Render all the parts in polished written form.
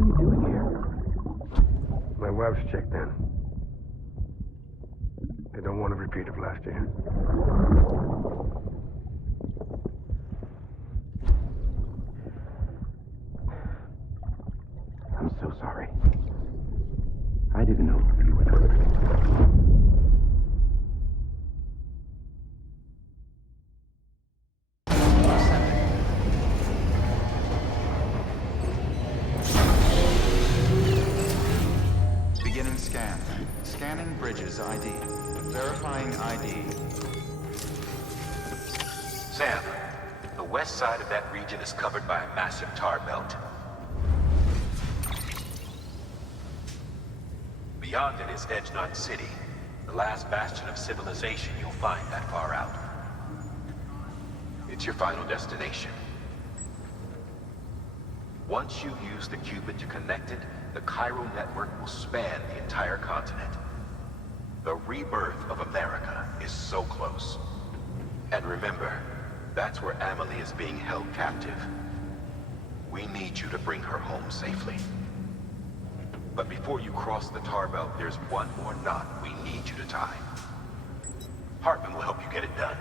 What are you doing here? My wife's checked in. They don't want a repeat of last year. I'm so sorry. I didn't know you were coming. Beginning scan. Scanning bridges ID. Verifying ID. Sam, the west side of that region is covered by a massive tar belt. Beyond it is Edgenut City, the last bastion of civilization you'll find that far out. It's your final destination. Once you use the qubit to connect it, the chiral network will span the entire continent. The rebirth of America is so close. And remember, that's where Amelie is being held captive. We need you to bring her home safely. But before you cross the tar belt, there's one more knot we need you to tie. Heartman will help you get it done.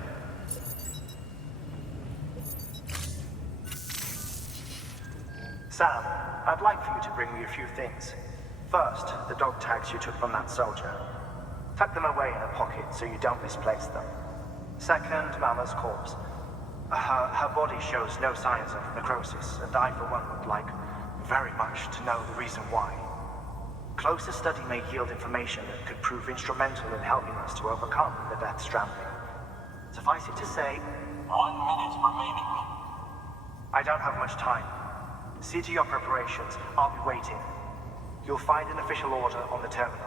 Sam, I'd like for you to bring me a few things. First, the dog tags you took from that soldier. Tuck them away in a pocket so you don't misplace them. Second, Mama's corpse. Her body shows no signs of necrosis, and I, for one, would like very much to know the reason why. Closer study may yield information that could prove instrumental in helping us to overcome the Death Stranding. Suffice it to say, 1 minute remaining. I don't have much time. See to your preparations. I'll be waiting. You'll find an official order on the terminal.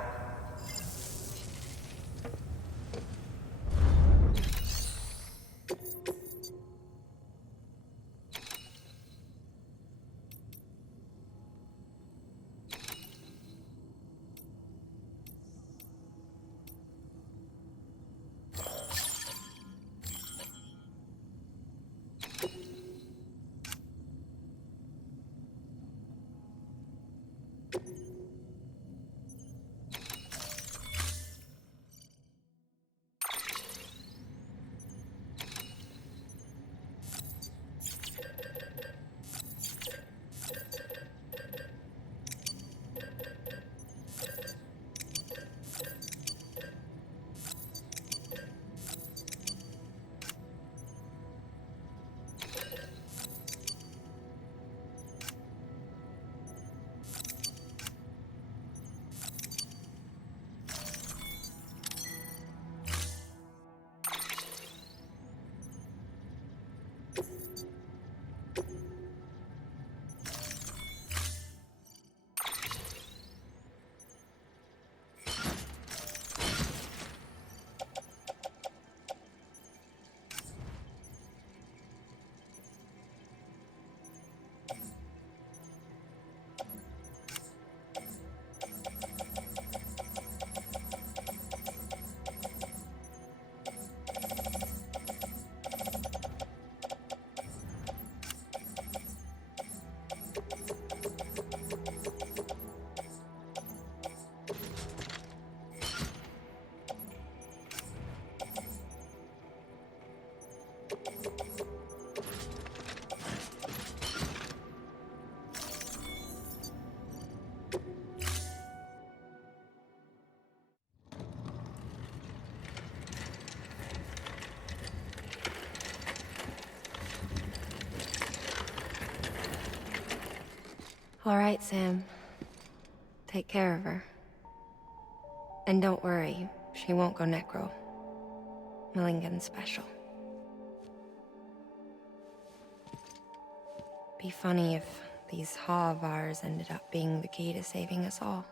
All right, Sam. Take care of her. And don't worry, she won't go necro. Millingen's special. Be funny if these Ha of ours ended up being the key to saving us all.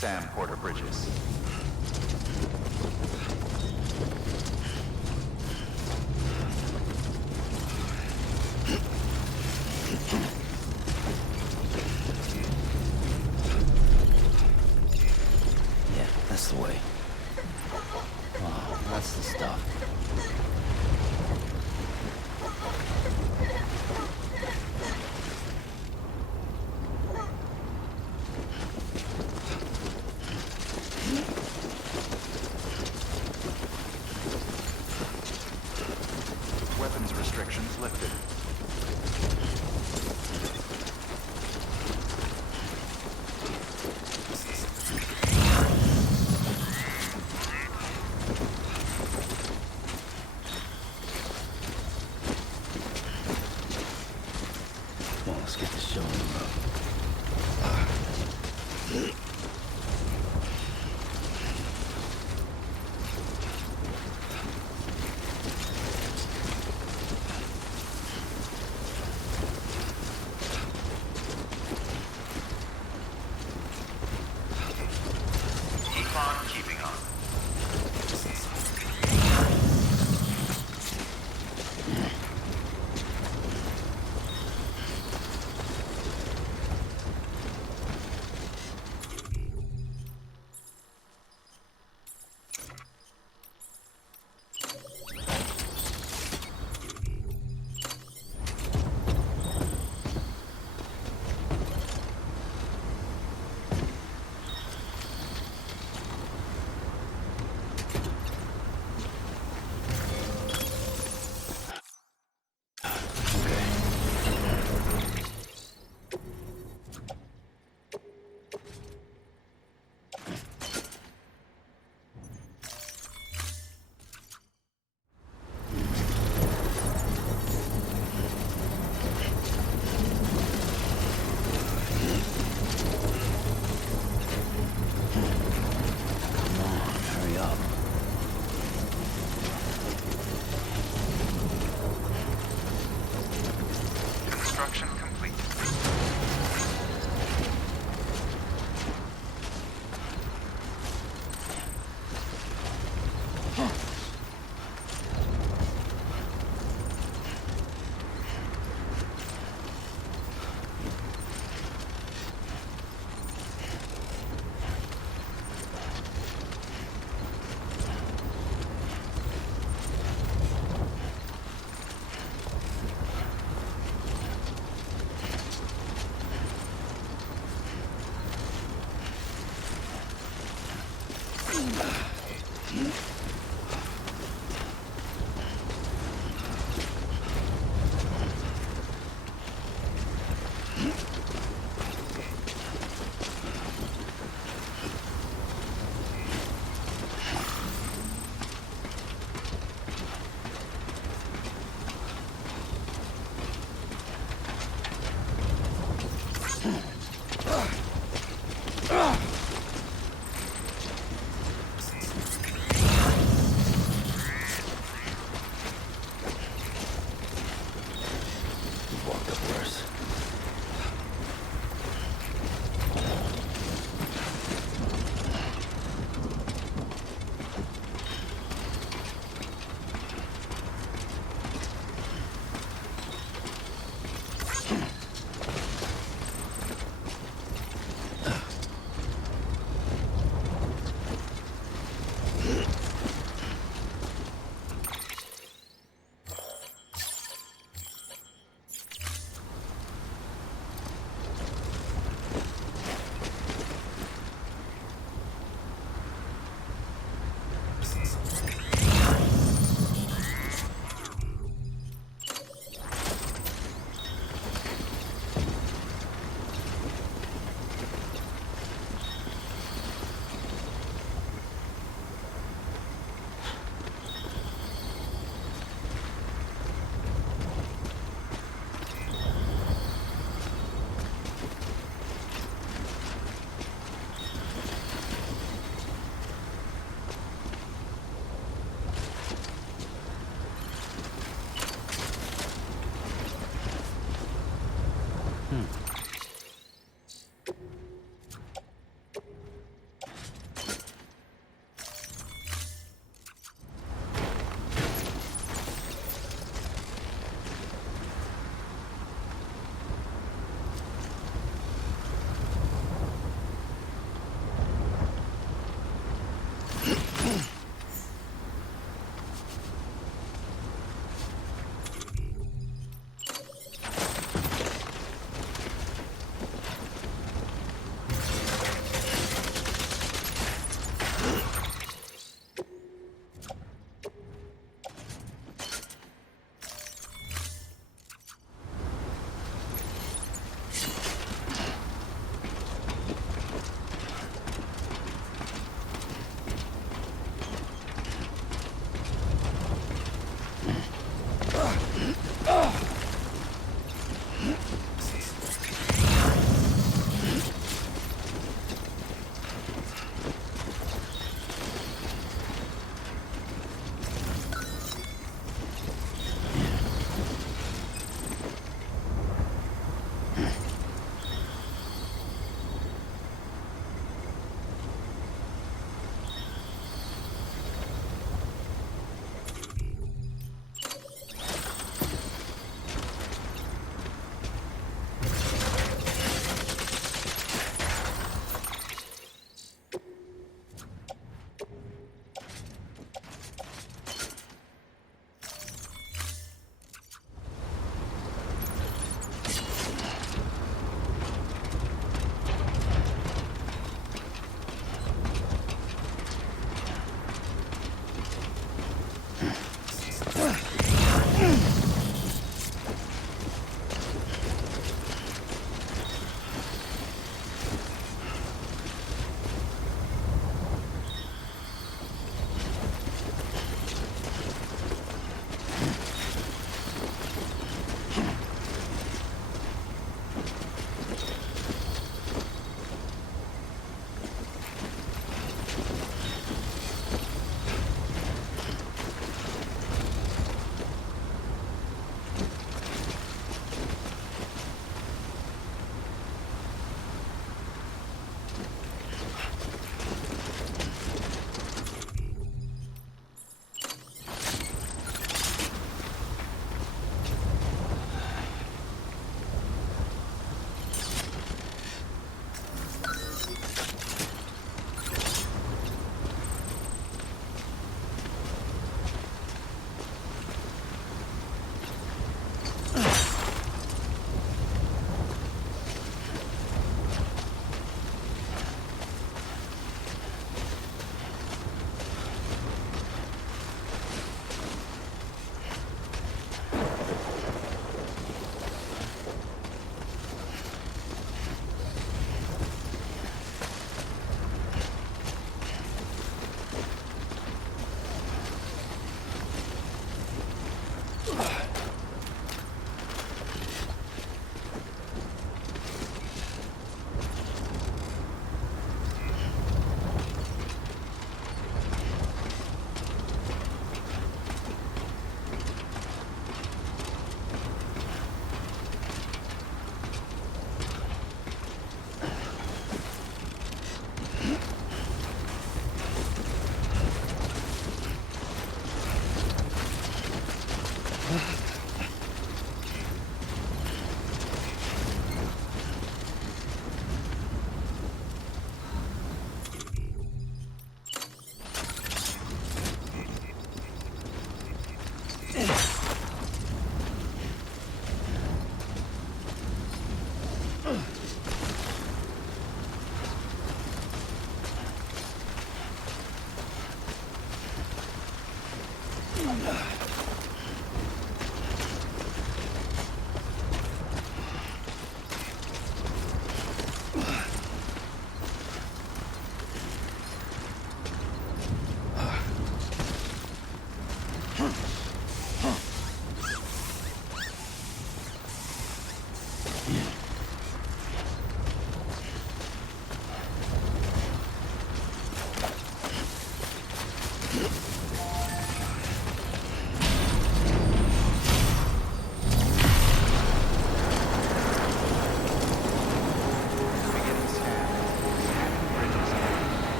Sam Porter Bridges. Yeah, that's the way. Wow, that's the stuff. Weapons restrictions lifted. Well, let's get this show on the road. Keep on keeping on. Come on, hurry up. Construction complete. We've walked up worse.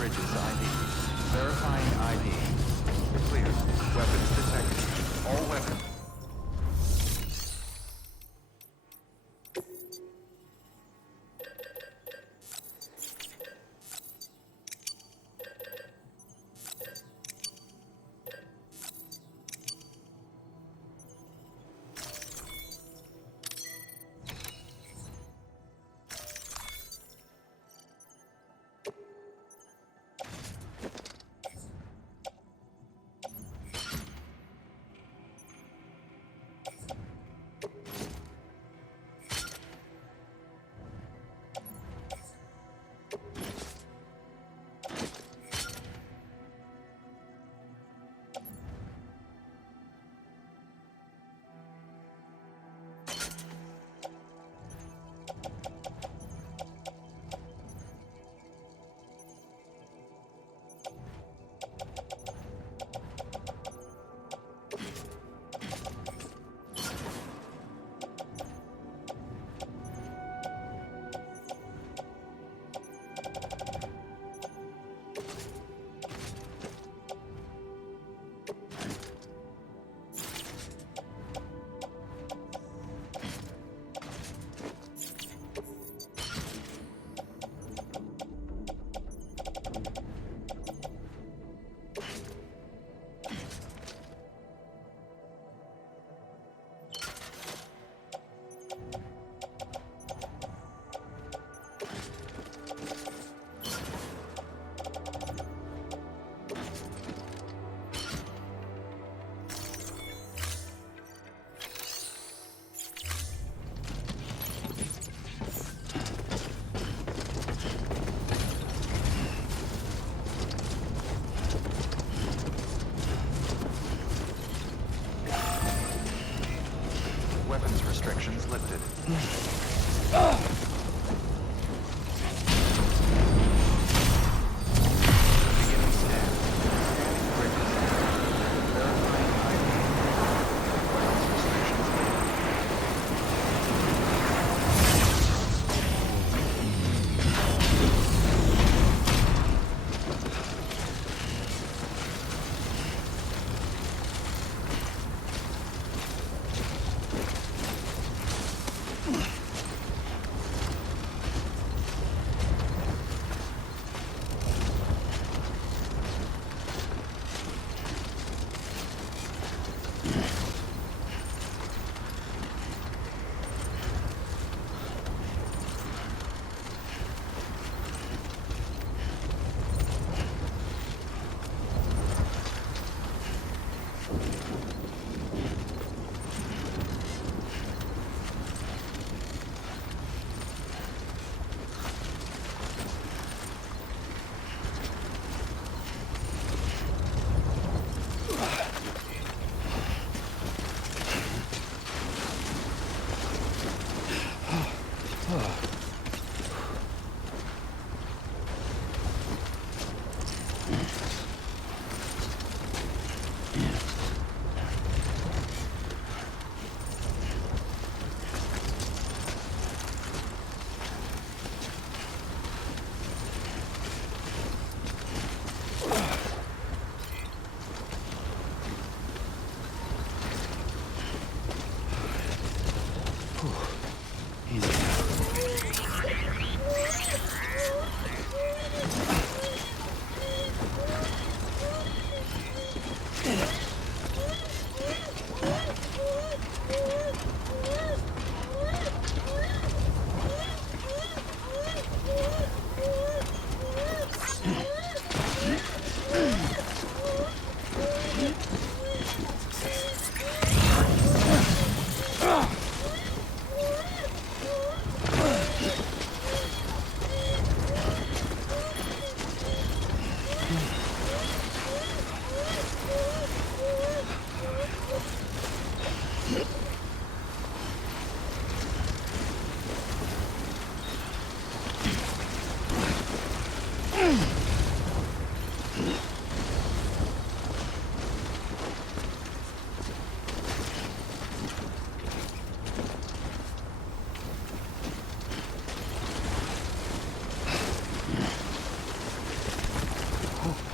Bridges ID. Verifying ID. Clear. Weapons detected. All weapons.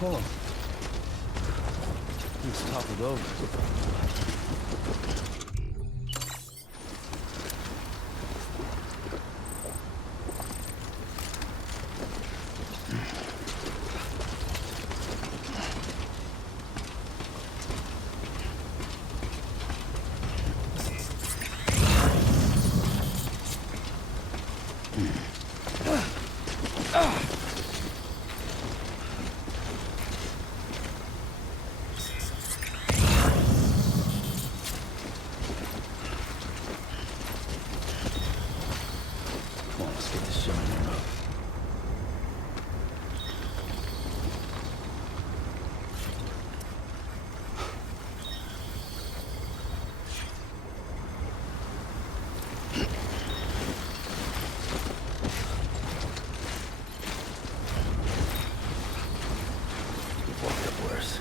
Hold on. It's toppled over. Come on, let's get this show in the road. We've walked up worse.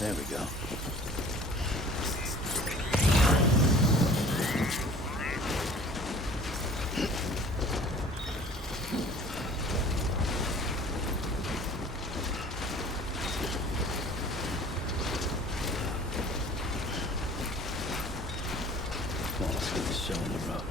There we go. Come on, let's get this show on the road.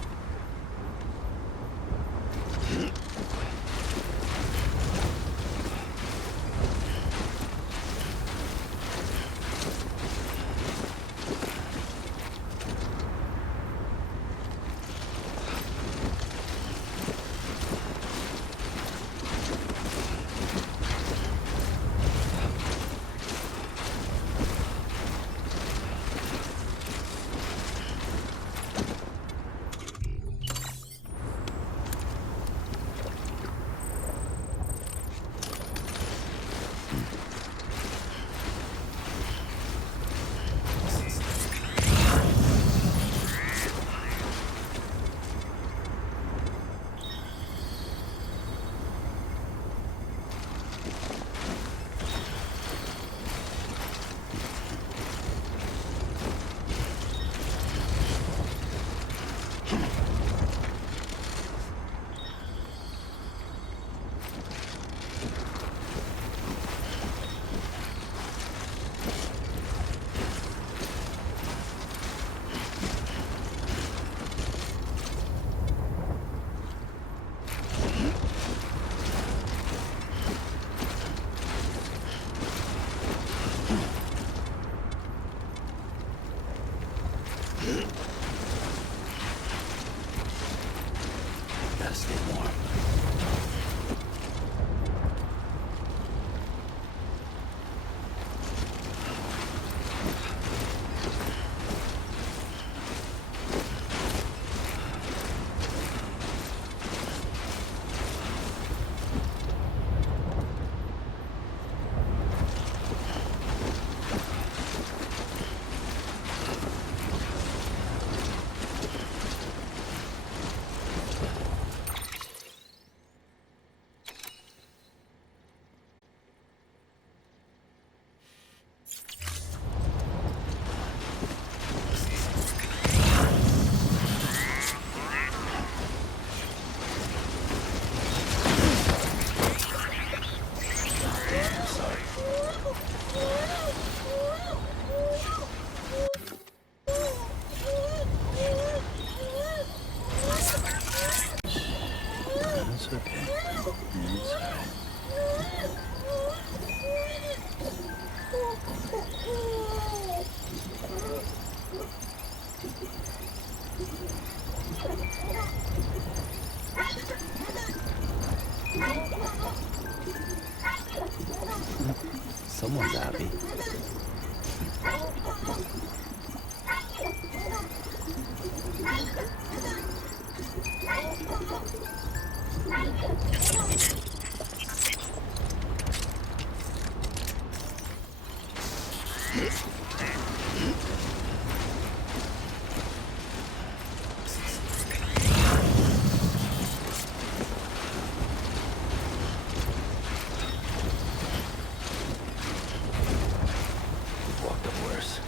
Gotta stay warm. It's okay. It's alright. Someone's happy. Walked up worse.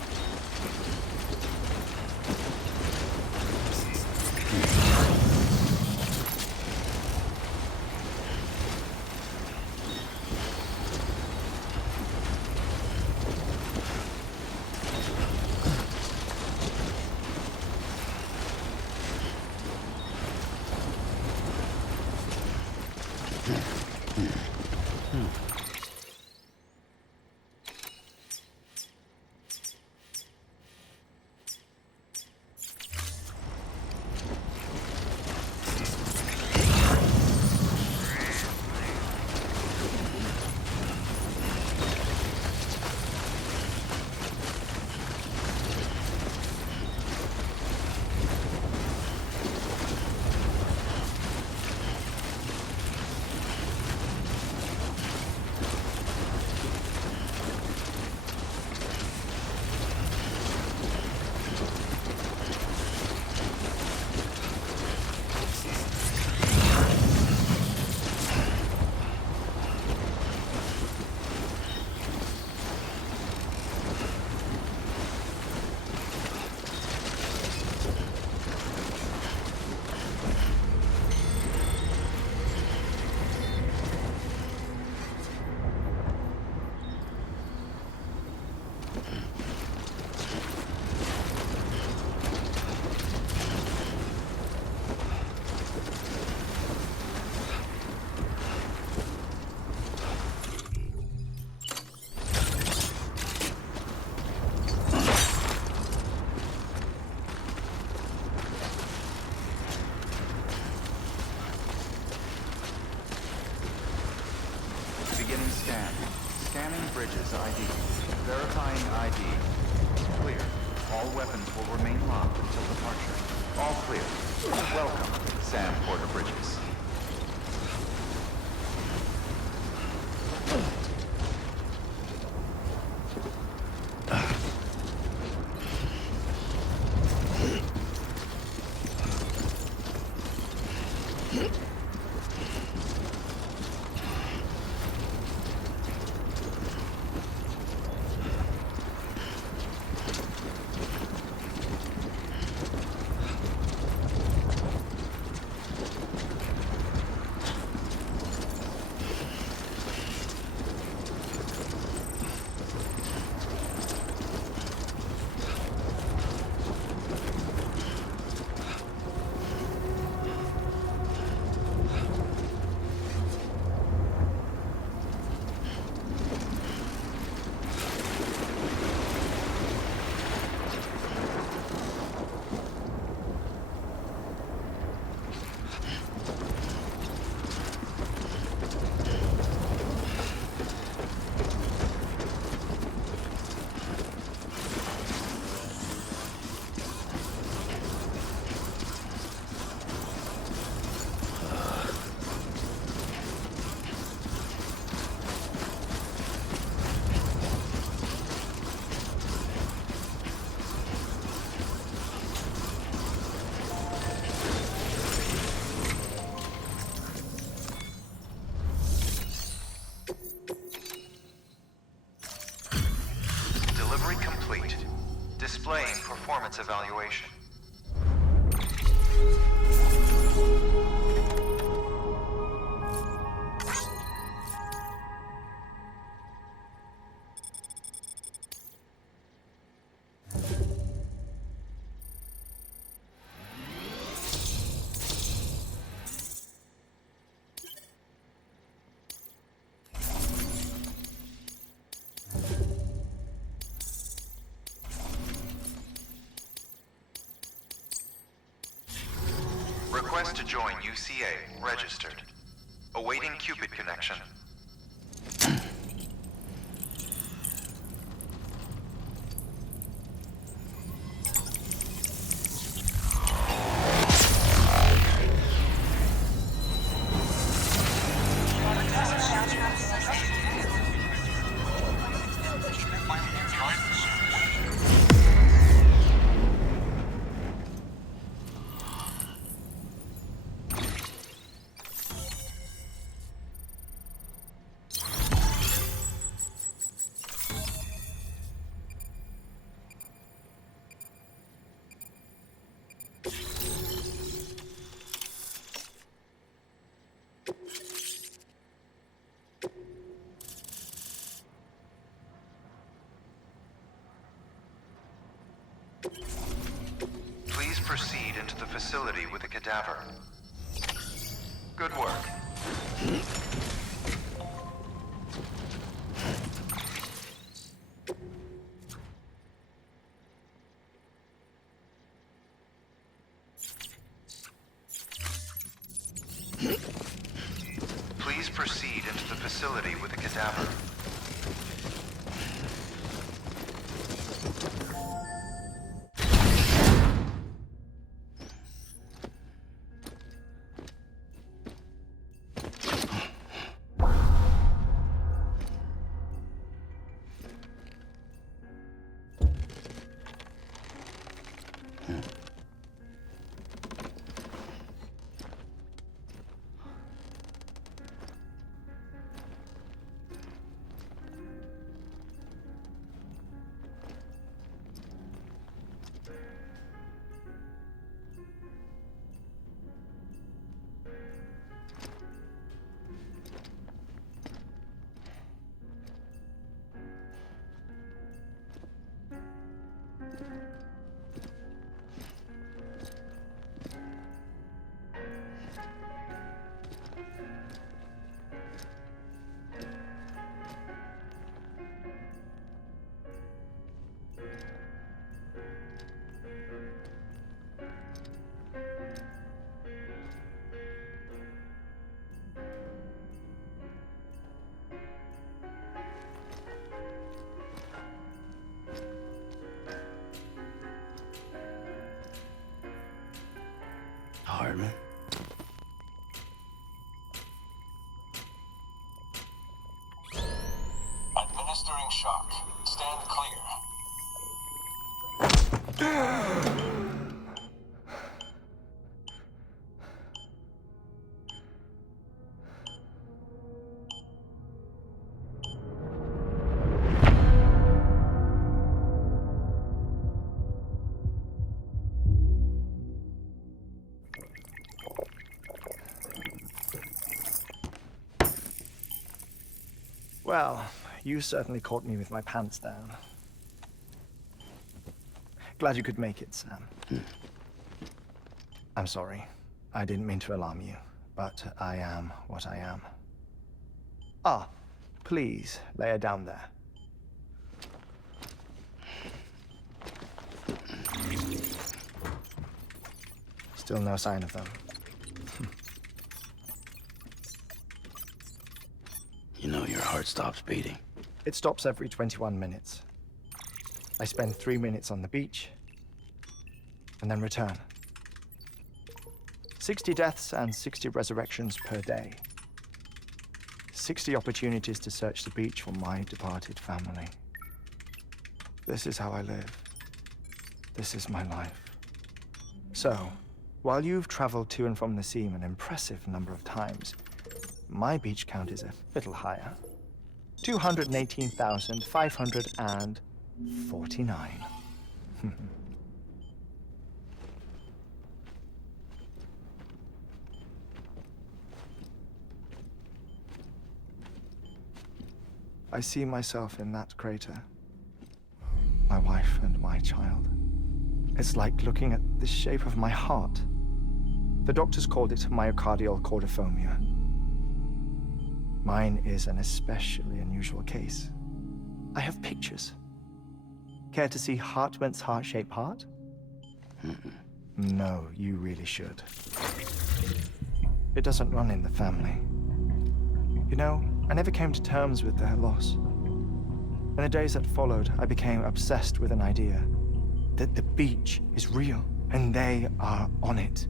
Beginning scan. Scanning bridges ID. Verifying ID. Clear. All weapons will remain locked until departure. All clear. Welcome, Sam Porter Bridges. Request to join UCA. Registered. Awaiting Cupid connection. Please proceed into the facility with a cadaver. Good work. Please proceed into the facility with a cadaver. Heartman? Administering shock. Stand clear. Well, you certainly caught me with my pants down. Glad you could make it, Sam. I'm sorry. I didn't mean to alarm you, but I am what I am. Ah, please, lay her down there. Still no sign of them. You know your heart stops beating. It stops every 21 minutes. I spend 3 minutes on the beach, and then return. 60 deaths and 60 resurrections per day. 60 opportunities to search the beach for my departed family. This is how I live. This is my life. So, while you've traveled to and from the sea an impressive number of times, my beach count is a little higher. 218,549. I see myself in that crater. My wife and my child. It's like looking at the shape of my heart. The doctors called it myocardial cordiformia. Mine is an especially unusual case. I have pictures. Care to see Hartman's heart-shaped heart? No, you really should. It doesn't run in the family. You know, I never came to terms with their loss. In the days that followed, I became obsessed with an idea that the beach is real and they are on it.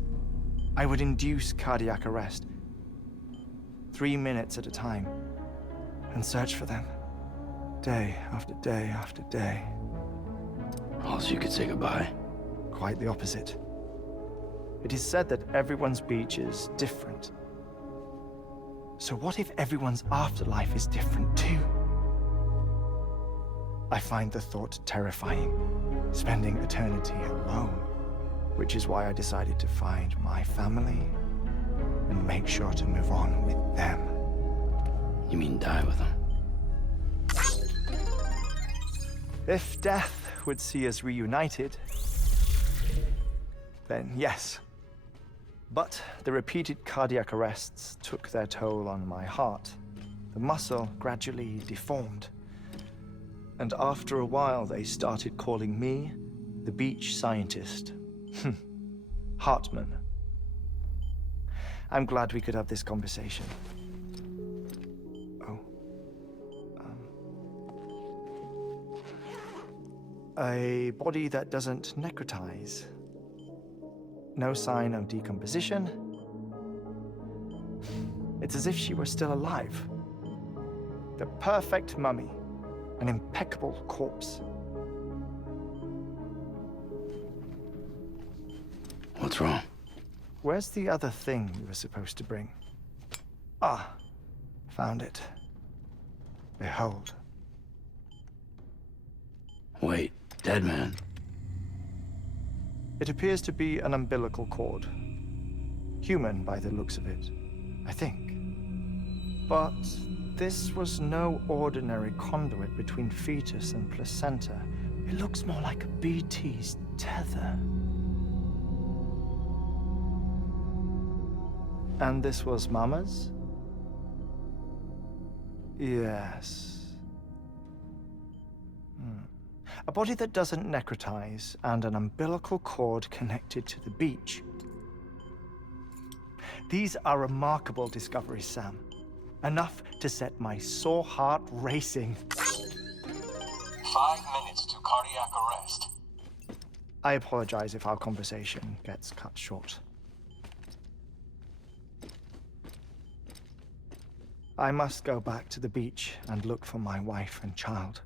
I would induce cardiac arrest, 3 minutes at a time, and search for them, day after day after day. Oh, so you could say goodbye? Quite the opposite. It is said that everyone's beach is different. So what if everyone's afterlife is different too? I find the thought terrifying, spending eternity alone, which is why I decided to find my family and make sure to move on with them. You mean die with them? If death would see us reunited, then yes. But the repeated cardiac arrests took their toll on my heart. The muscle gradually deformed. And after a while, they started calling me the beach scientist. Heartman. I'm glad we could have this conversation. Oh. A body that doesn't necrotize. No sign of decomposition. It's as if she were still alive. The perfect mummy. An impeccable corpse. What's wrong? Where's the other thing you were supposed to bring? Ah, found it. Behold. Wait, dead man. It appears to be an umbilical cord. Human by the looks of it, I think. But this was no ordinary conduit between fetus and placenta. It looks more like a BT's tether. And this was Mama's? Yes. A body that doesn't necrotize and an umbilical cord connected to the beach. These are remarkable discoveries, Sam. Enough to set my sore heart racing. 5 minutes to cardiac arrest. I apologize if our conversation gets cut short. I must go back to the beach and look for my wife and child.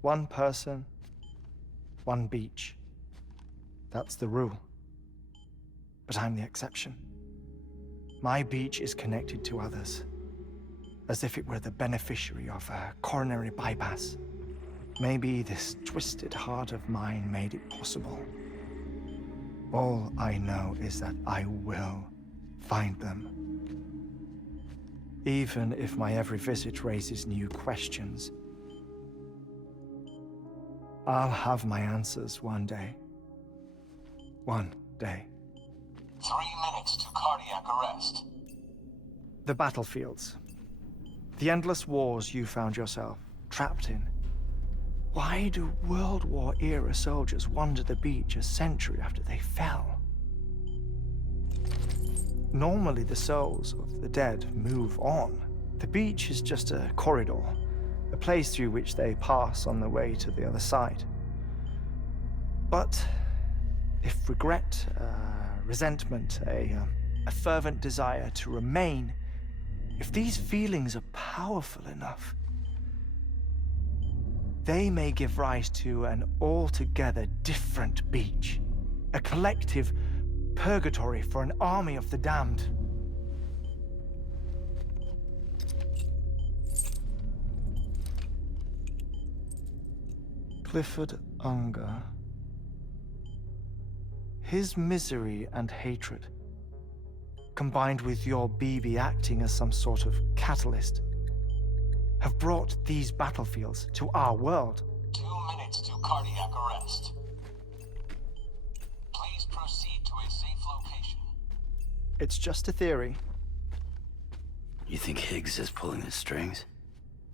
One person, one beach. That's the rule. But I'm the exception. My beach is connected to others, as if it were the beneficiary of a coronary bypass. Maybe this twisted heart of mine made it possible. All I know is that I will find them. Even if my every visit raises new questions, I'll have my answers one day. One day. 3 minutes to cardiac arrest. The battlefields. The endless wars you found yourself trapped in. Why do World War-era soldiers wander the beach a century after they fell? Normally, the souls of the dead move on. The beach is just a corridor, a place through which they pass on the way to the other side. But if regret, resentment, a fervent desire to remain, if these feelings are powerful enough, they may give rise to an altogether different beach, a collective purgatory for an army of the damned. Clifford Unger. His misery and hatred, combined with your BB acting as some sort of catalyst, have brought these battlefields to our world. 2 minutes to cardiac arrest. Please proceed to a safe location. It's just a theory. You think Higgs is pulling the strings?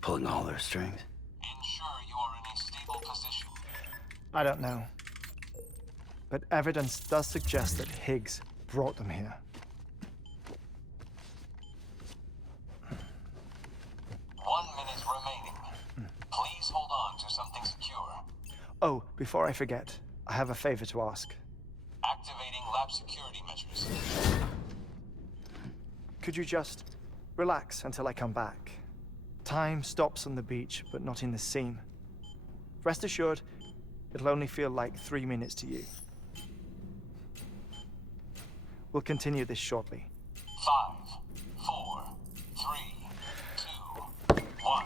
Pulling all their strings? Ensure you are in a stable position. I don't know. But evidence does suggest that Higgs brought them here. before I forget, I have a favor to ask. Activating lab security measures. Could you just relax until I come back? Time stops on the beach, but not in the scene. Rest assured, it'll only feel like 3 minutes to you. We'll continue this shortly. 5, 4, 3, 2, 1.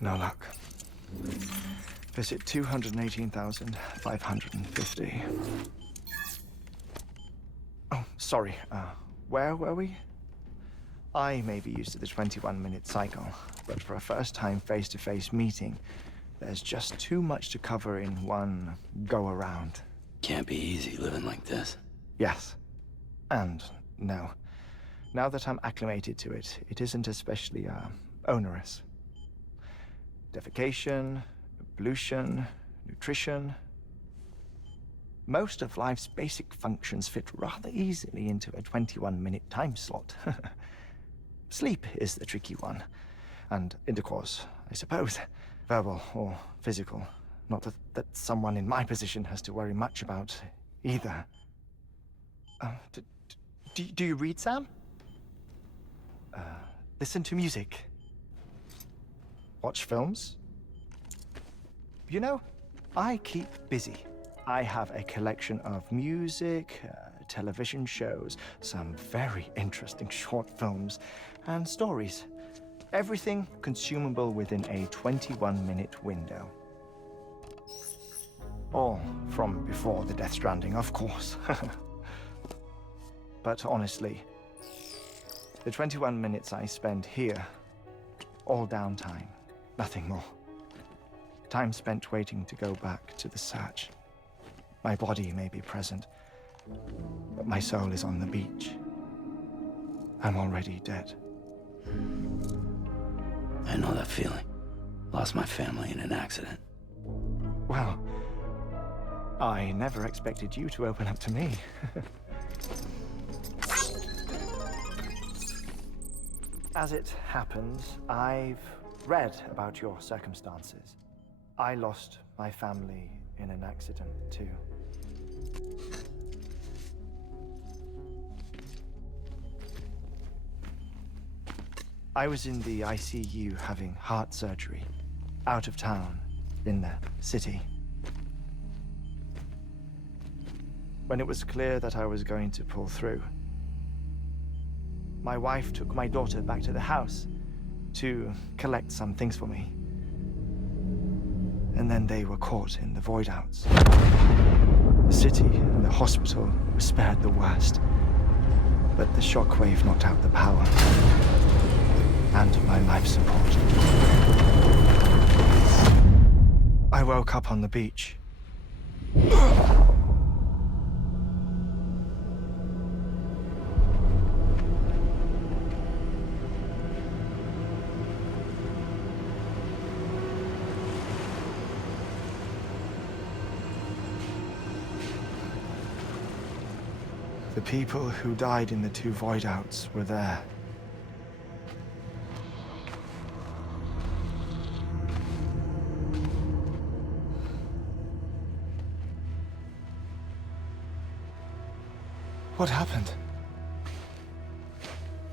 No luck. Visit 218,550. Oh, sorry. Where were we? I may be used to the 21-minute cycle, but for a first-time face-to-face meeting, there's just too much to cover in one go-around. Can't be easy living like this. Yes. And no. Now that I'm acclimated to it, it isn't especially, onerous. Defecation, pollution, nutrition. Most of life's basic functions fit rather easily into a 21-minute time slot. Sleep is the tricky one. And intercourse, I suppose. Verbal or physical. Not that someone in my position has to worry much about either. Do you read, Sam? Listen to music. Watch films? You know, I keep busy. I have a collection of music, television shows, some very interesting short films, and stories. Everything consumable within a 21-minute window. All from before the Death Stranding, of course. But honestly, the 21 minutes I spend here, all downtime, nothing more. Time spent waiting to go back to the search. My body may be present, but my soul is on the beach. I'm already dead. I know that feeling. Lost my family in an accident. Well, I never expected you to open up to me. As it happens, I've read about your circumstances. I lost my family in an accident, too. I was in the ICU having heart surgery, out of town, in the city. When it was clear that I was going to pull through, my wife took my daughter back to the house to collect some things for me. And then they were caught in the void outs. The city and the hospital were spared the worst, but the shockwave knocked out the power and my life support. I woke up on the beach. The people who died in the 2 void outs were there. What happened?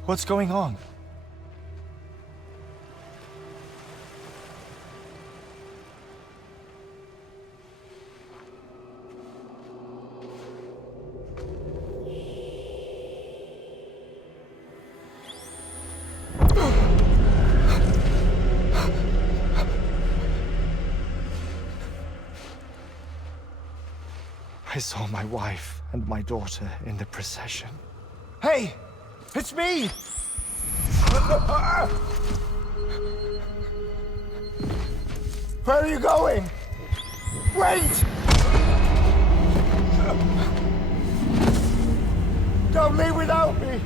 What's going on? I saw my wife and my daughter in the procession. Hey! It's me! Where are you going? Wait! Don't leave without me!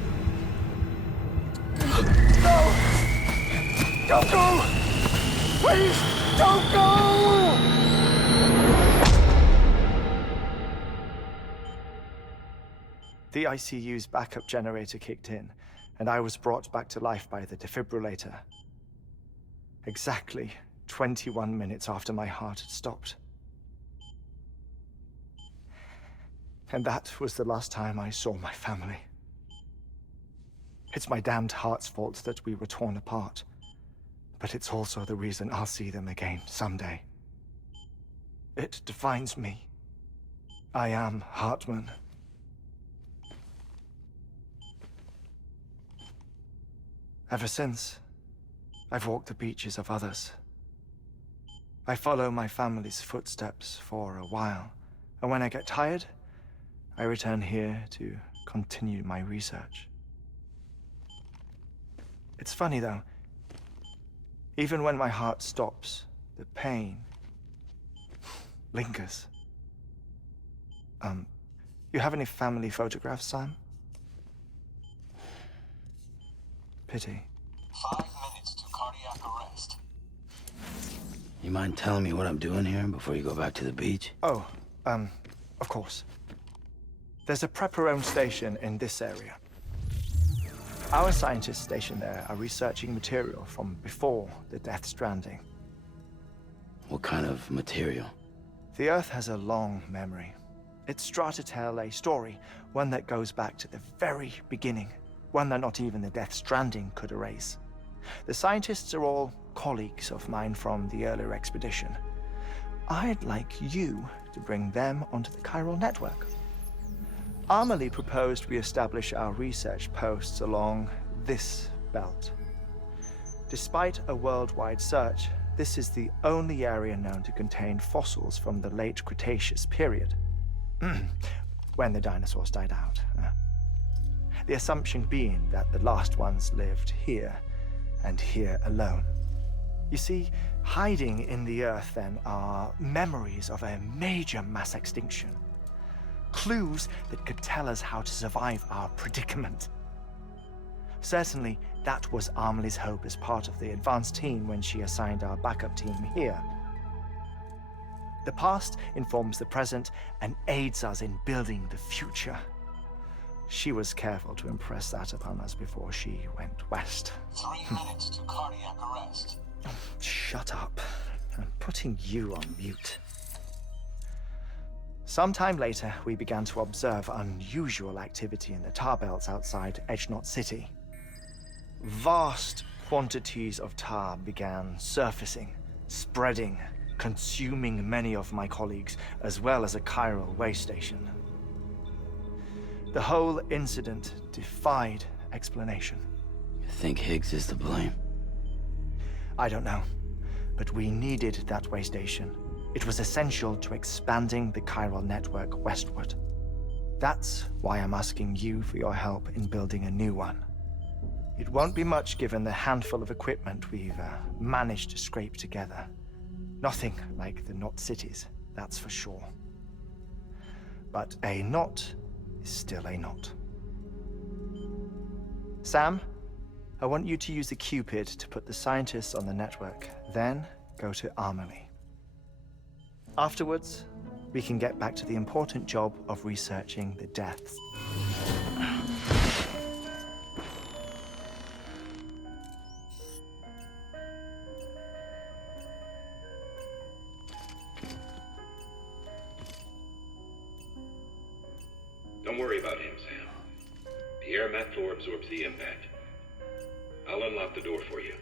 No! Don't go! Please, don't go! The ICU's backup generator kicked in, and I was brought back to life by the defibrillator. Exactly 21 minutes after my heart had stopped. And that was the last time I saw my family. It's my damned heart's fault that we were torn apart, but it's also the reason I'll see them again someday. It defines me. I am Heartman. Ever since, I've walked the beaches of others. I follow my family's footsteps for a while, and when I get tired, I return here to continue my research. It's funny though, even when my heart stops, the pain lingers. You have any family photographs, Sam? Pity. 5 minutes to cardiac arrest. You mind telling me what I'm doing here before you go back to the beach? Oh, of course. There's a prepper-owned station in this area. Our scientists stationed there are researching material from before the Death Stranding. What kind of material? The Earth has a long memory. It's trying to tell a story, one that goes back to the very beginning, one that not even the Death Stranding could erase. The scientists are all colleagues of mine from the earlier expedition. I'd like you to bring them onto the chiral network. Amelie proposed we establish our research posts along this belt. Despite a worldwide search, this is the only area known to contain fossils from the late Cretaceous period, when the dinosaurs died out. The assumption being that the last ones lived here, and here alone. You see, hiding in the earth then are memories of a major mass extinction. Clues that could tell us how to survive our predicament. Certainly, that was Amelie's hope as part of the advanced team when she assigned our backup team here. The past informs the present and aids us in building the future. She was careful to impress that upon us before she went west. 3 minutes to cardiac arrest. Shut up. I'm putting you on mute. Sometime later, we began to observe unusual activity in the tar belts outside Edgenot City. Vast quantities of tar began surfacing, spreading, consuming many of my colleagues, as well as a chiral way station. The whole incident defied explanation. You think Higgs is to blame? I don't know, but we needed that way station. It was essential to expanding the chiral network westward. That's why I'm asking you for your help in building a new one. It won't be much given the handful of equipment we've managed to scrape together. Nothing like the knot cities, that's for sure. But a knot is still a knot. Sam, I want you to use the Cupid to put the scientists on the network, then go to Amelie. Afterwards, we can get back to the important job of researching the deaths. Don't worry about him, Sam. The air mat floor absorbs the impact. I'll unlock the door for you.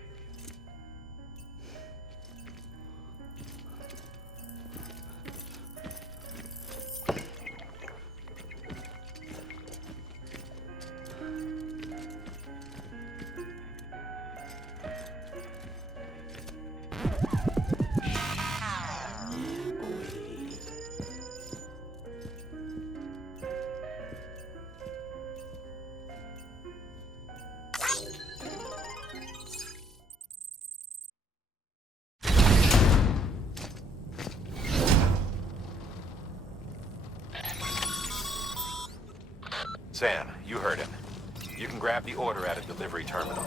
Sam, you heard him. You can grab the order at a delivery terminal.